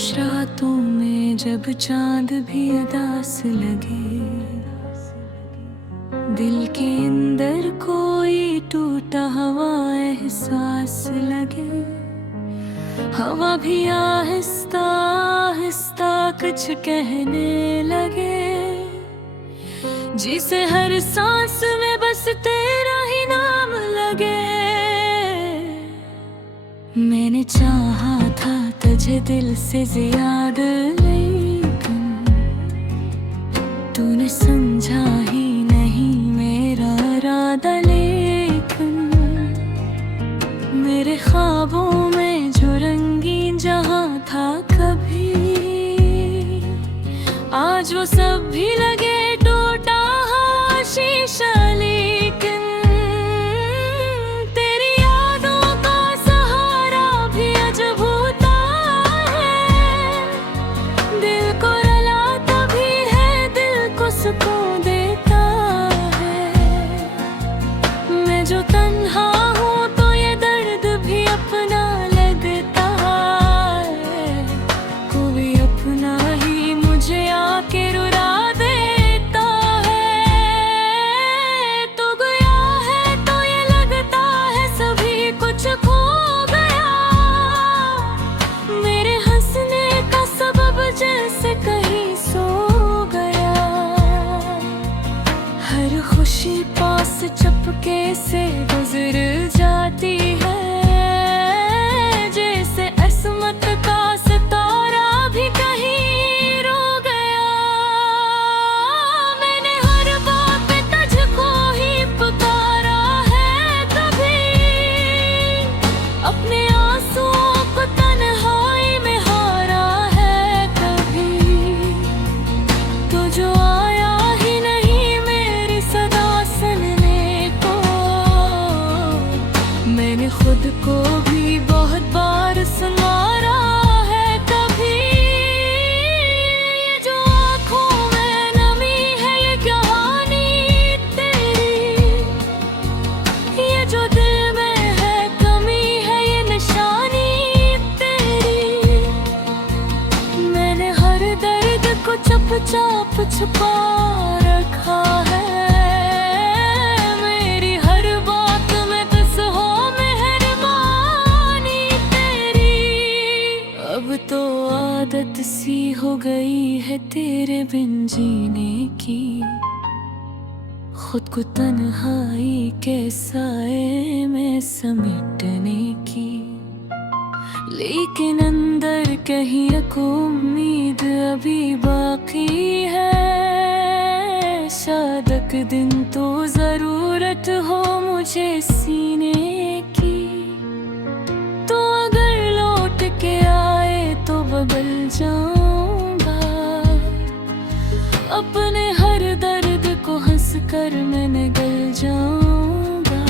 खामोश रातों में जब चांद भी उदास लगे, दिल के अंदर कोई टूटा हुआ एहसास लगे। हवा भी आहिस्ता आहिस्ता कुछ कहने लगे, जिसे हर सांस में बस तेरा ही नाम लगे। मैंने चाहा था तुझे दिल से ज्यादा, लेकिन तूने समझा ही नहीं मेरा इरादा। लेकिन मेरे ख्वाबों में जो रंगीन जहां था कभी, आज वो सब भी लगे टूटा हुआ शीशा। लेकिन तेरी यादों का सहारा भी अजब होता है, दिल को रुलाता भी है, दिल को सुकून देता है। मैं जो तन्हा हूँ तो ये दर्द भी अपना लगता है, कोई अपना ही मुझे आके रुला देता है। तू गया है तो ये लगता है सभी कुछ खो गया, मेरे हंसने का सबब जैसे कहीं सो गया। हर खुशी पास चपके से गुजर जाती है, जैसे अस्मत का सितारा भी कहीं रो गया। मैंने हर बात पे तुझको ही पुकारा है कभी, अपने आंसुओं को तन्हाई में हारा है कभी। तो जो आया ही नहीं मेरी सदा सुनने को, मैंने खुद को भी बहुत बार सुनारा है कभी। ये जो आँखों में नमी है ये कहानी तेरी, ये जो दिल में है कमी है ये निशानी तेरी। मैंने हर दर्द को चुपचाप छुपा रखा है, मेरी हर बात में बस हो मेहरबानी तेरी। अब तो आदत सी हो गई है तेरे बिन जीने की, खुद को तन्हाई के साए में समेटने की। लेकिन अंदर कहीं एक उम्मीद अभी बाकी है, शायद एक दिन तो जरूरत हो मुझे सीने की। तो अगर लौट के आए तो बदल जाऊंगा, अपने हर दर्द को हंस कर मैं निगल जाऊंगा।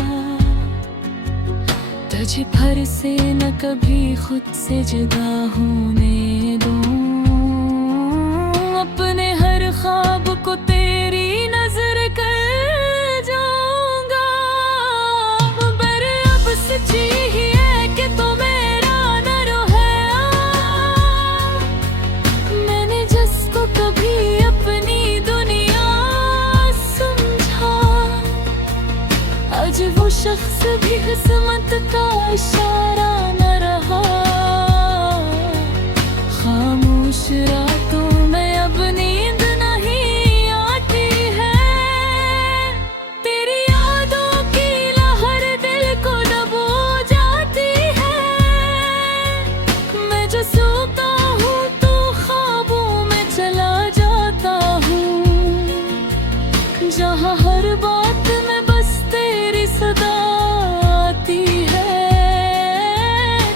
तुझे भर से न कभी खुद से जुदा होने दूं, अपने हर ख्वाब को तेरी नजर कर जाऊंगा। पर अब सच्ची ही है कि तो मेरा न रहे। मैंने जिसको कभी अपनी दुनिया समझा, आज वो शख्स भी किस्मत का इशारा न रहा। खामोश रातों में अब नींद नहीं आती है, तेरी यादों की लहर दिल को दबो जाती है। मैं जो सोता हूँ तो ख्वाबों में चला जाता हूँ, जहाँ हर बात में बस तेरी सदा आती है।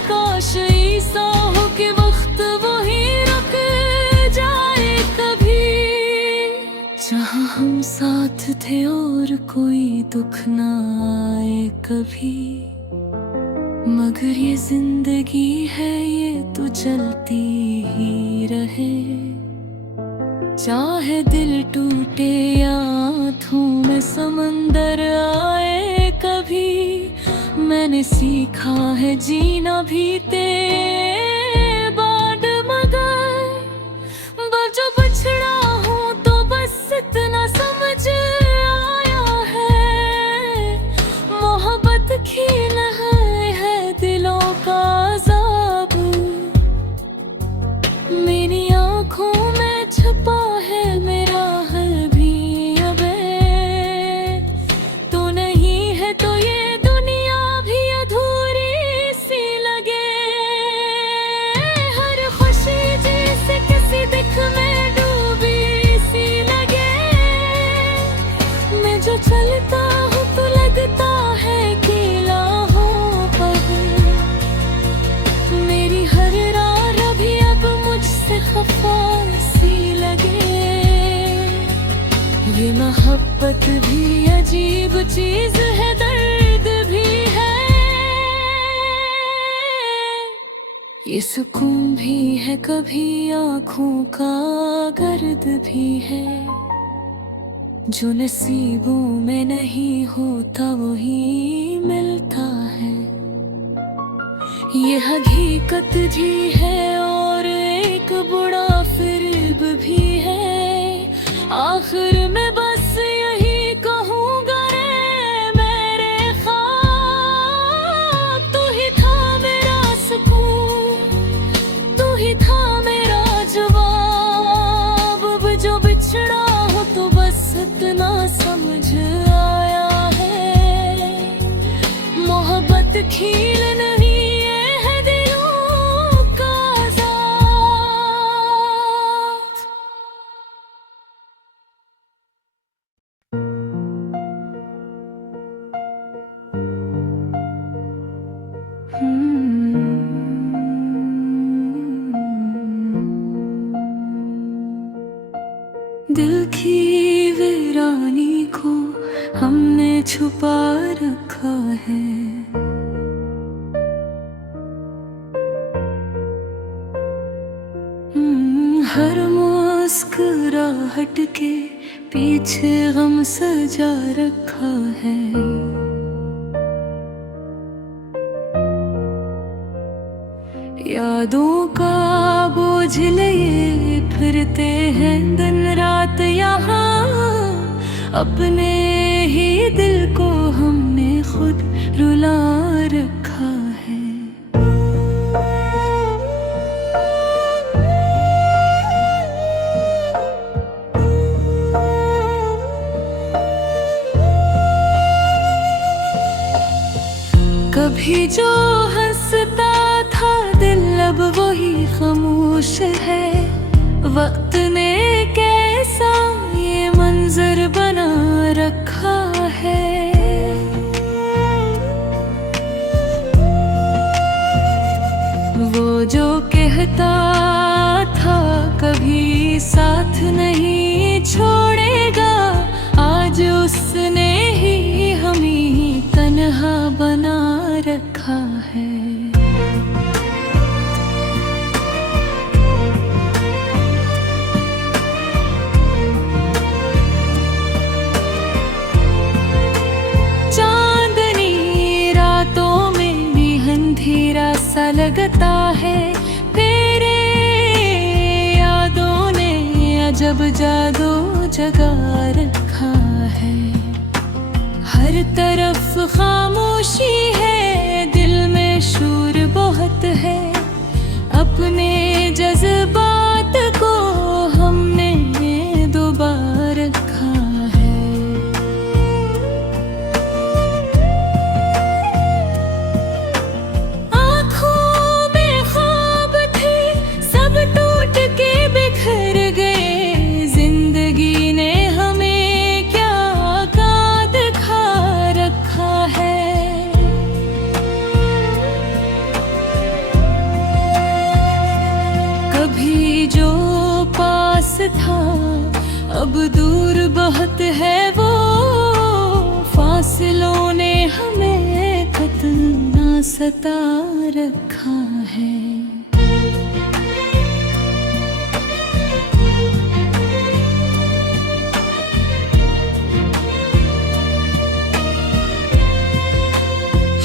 काश ऐसा हो कि वक्त वही रुक जाए कभी, जहाँ हम साथ थे और कोई दुख ना आए कभी। मगर ये जिंदगी है ये तो चलती ही रहे, चाहे दिल टूटे या आँखों में समंदर आए कभी। मैंने सीखा है जीना भी तेरे बाद, मगर छुपा है मेरा हल भी अबे तो नहीं है, तो ये दुनिया भी अधूरी सी लगे। हर खुशी जैसे किसी दिख में डूबी सी लगे। मैं जो चलता हूँ तो लगता है कि लाखों पग। मेरी हर राह भी अब मुझसे खफा सी लगे। ये मोहब्बत भी अजीब चीज है, दर्द भी है। ये सुकून भी है, कभी आँखों का गर्द भी है। जो नसीबों में नहीं होता वही मिलता है। ये हकीकत भी है और एक बुरा फिर्ब भी है। आखिर में बस यही कहूँगा रे मेरे ख्वाब। तू ही था मेरा सुकून, तू ही था मेरा जवाब। अब जो बिछड़ा हो तो बस इतना समझ आया है। मोहब्बत खील नहीं दिल की वीरानी को हमने छुपा रखा है। हर मुस्कुराहट के पीछे गम सजा रखा है। यादों का बोझ लिए फिरते हैं दिन रात यहाँ। अपने ही दिल को हमने खुद रुला रखा है। कभी जो हंसता था दिल अब वही खामोश है। वक्त ने कैसा ये मंजर बना रखा है। वो जो कहता था कभी साथ नहीं छोड़ेगा, आज उसने ही हमें तन्हा बना रखा है। सा लगता है तेरे यादों ने अजब जादू जगा रखा है। हर तरफ खामोशी है, दिल में शोर बहुत है। अपने जज्बात को हमने दबा रखा है। था अब दूर बहुत है वो, फासलों ने हमें कितना सता रखा है।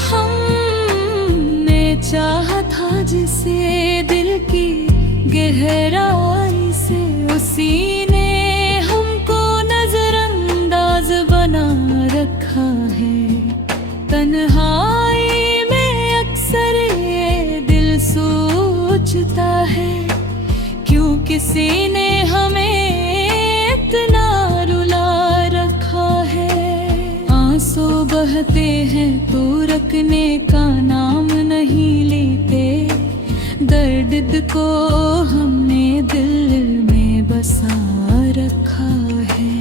हमने चाहा था जिसे दिल की गहराई से, उसी ने हमको नजरअंदाज बना रखा है। तन्हाई में अक्सर ये दिल सोचता है, क्यों किसी ने हमें चाहते हैं तो रखने का नाम नहीं लेते। दर्द को हमने दिल में बसा रखा है।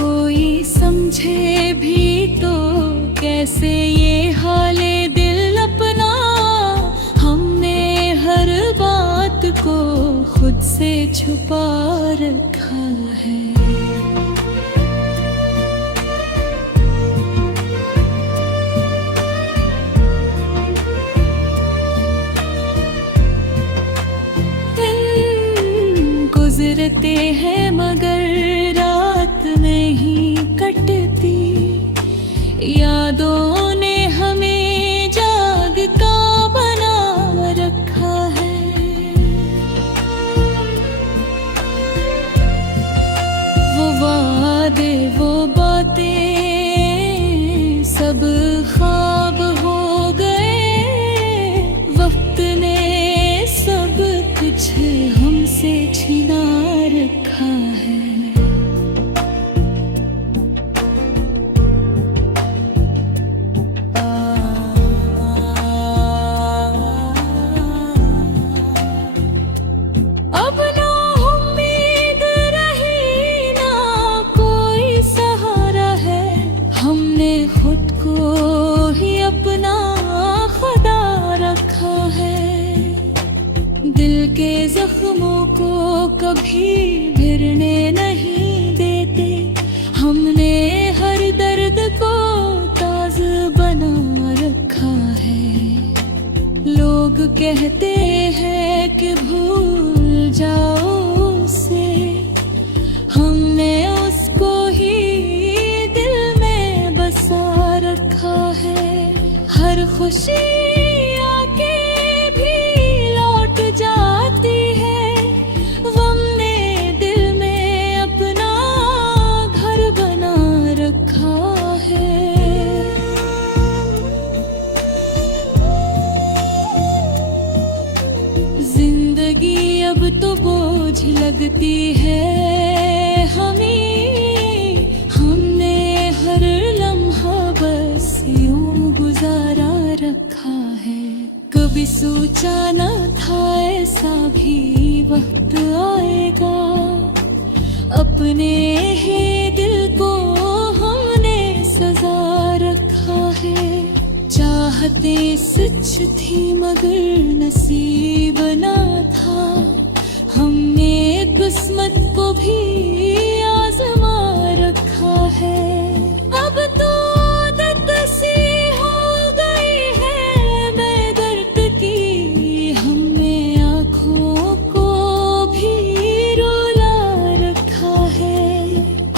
कोई समझे भी तो कैसे ये हाले दिल अपना। हमने हर बात को खुद से छुपा रखा है। गुजरते हैं मगर रात नहीं कटती। यादों ने हमें जागता बना रखा है। वो वादे वो बातें सब ख्वाब हो गए। वक्त ने सब कुछ हमसे छिना रखा है। अब ना उम्मीद रही ना कोई सहारा है। हमने खुद को ही अपना खुदा रखा है। दिल के जख्मों को कभी भिड़ने नहीं देते। हमने हर दर्द को ताज बना रखा है। लोग कहते हैं कि भूल जाओ उसे। हमने उसको ही दिल में बसा रखा है। हर खुशी अब तो बोझ लगती है हमें। हमने हर लम्हा बस यूं गुजारा रखा है। कभी सोचा न था ऐसा भी वक्त आएगा। अपने ही दिल को हमने सजा रखा है। चाहते सच थी मगर नसीब न था। हमने किस्मत को भी आजमा रखा है। अब तो आदत सी हो गई है मैं दर्द की। हमने आँखों को भी रुला रखा है।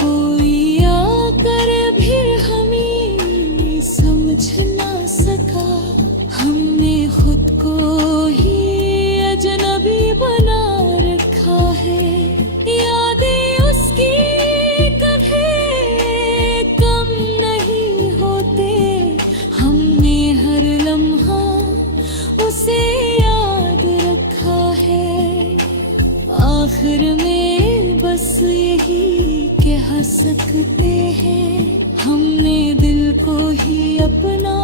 कोई आकर भी हमें समझ ना सका। हमने खुद को ही अजनबी बना रखा है। यादें उसकी कभी कम नहीं होते। हमने हर लम्हा उसे याद रखा है। आखिर में बस यही कह सकते हैं हमने दिल को ही अपना